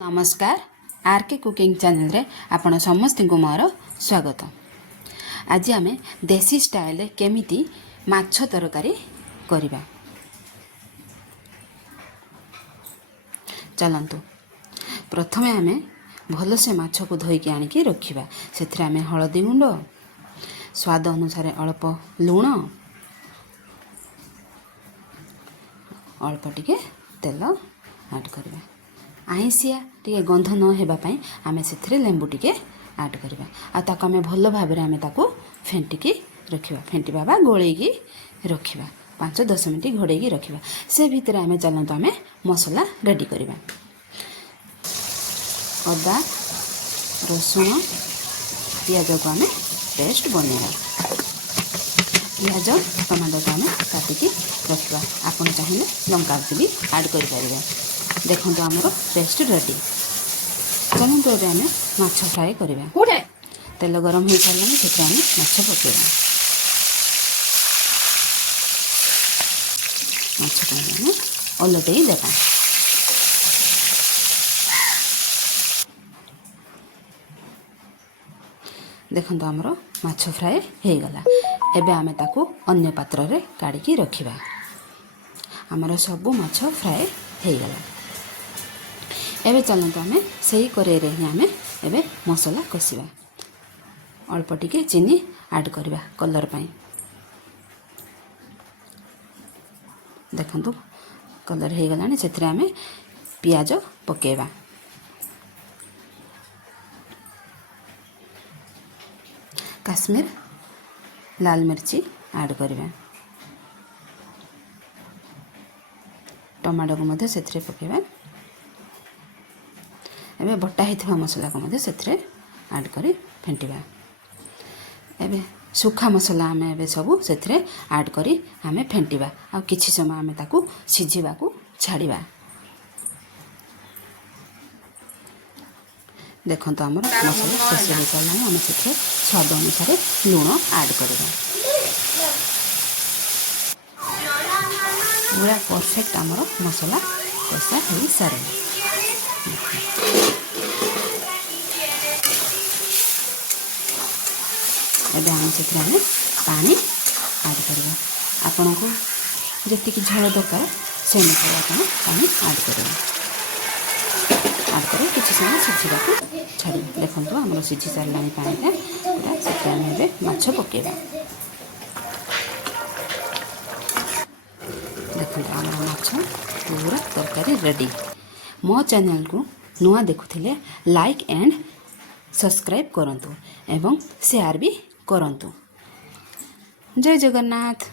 नमस्कार R K cooking channel रे आपण समस्त को मोर स्वागत। आज आम देसी स्टाइल केमिति माछ तरकारी करिबा। चलंतु प्रथमे आम भल से माछ को धोईकी आनिकी रखिबा। सेथिरे आम हळदी गुंड, स्वाद अनुसार अल्प लूण, अल्प टिके तेल ऐड करबा। आईसिया टिके गंध न हेबापई आमे सेथिरे लेंबू टिके ऐड करबा। आ ताको आमे भल भाबरे आमे ताको फेंटिकी रखिबा। फेंटिबा बा गोळेकी रखिबा। 5-10 मिनिट घोड़ेकी रखिबा। से भितरे आमे चलंतु आमे मसला रेडी करबा। अदा, रसुण, पियाज को आमे पेस्ट बनेबा। पियाज टमाटो को आमे काटिकी रखिबा। आपण चाहिए लंका भी ऐड कर परिबा। देखंतु हमरो पेस्ट रेडी। चलंतु एबे आमे माछ फ्राई करबा। तेल गरम हो सारलानी सेथे आमे माछ पकेबा। माछ को आमे ओलटेई देबा। देखंतु हमरो माछ फ्राई हे गला। एबे आमे ताकू अन्य पात्र रे काढिकी रखिबा। हमरो सब माछ फ्राई हे गला। एबे चलंतु आमे सही करे रे आमे एबे मसला कसिबा। अल्प टिके चीनी ऐड करबा कलर पई। देखंतु कलर हे गलानी सेथरे आमे पियाज पकेबा। काश्मीर लाल मिर्ची ऐड करबा। टमाटो को मध्य सेथरे पकेबा। एबे बटा हेथिबा मसला को मध्य सेथरे ऐड करी फेंटिबा। एबे सुखा मसला आमे एबे सब सेथरे ऐड करी आमे फेंटिबा। आ किछि समय आमे ताकू सिझिबा को छाड़िबा। देखंतु हमर मसला कषि हो सारलानी आमे सेथरे स्वाद अनुसार लूण ऐड करबा। पूरा परफेक्ट हमर मसला कषा हो सारे। एबे हम सेथरे आमे पानी ऐड करबा। आपन को जति झोल दरकार से अनुसार आपन पानी ऐड करबा। ऐड करे किछि समय सिझिबा को छाड़ी। देखंतु हमर सिझी सारलानी पानी पूरा सेथरे आमे एबे माछ पकेबा। देखंतु हमर माछ पूरा तरकारी रेडी। मो चैनल को नुआ देखुथिले लाइक एंड सब्सक्राइब करंतु एवं शेयर भी करंतु। जय जगन्नाथ।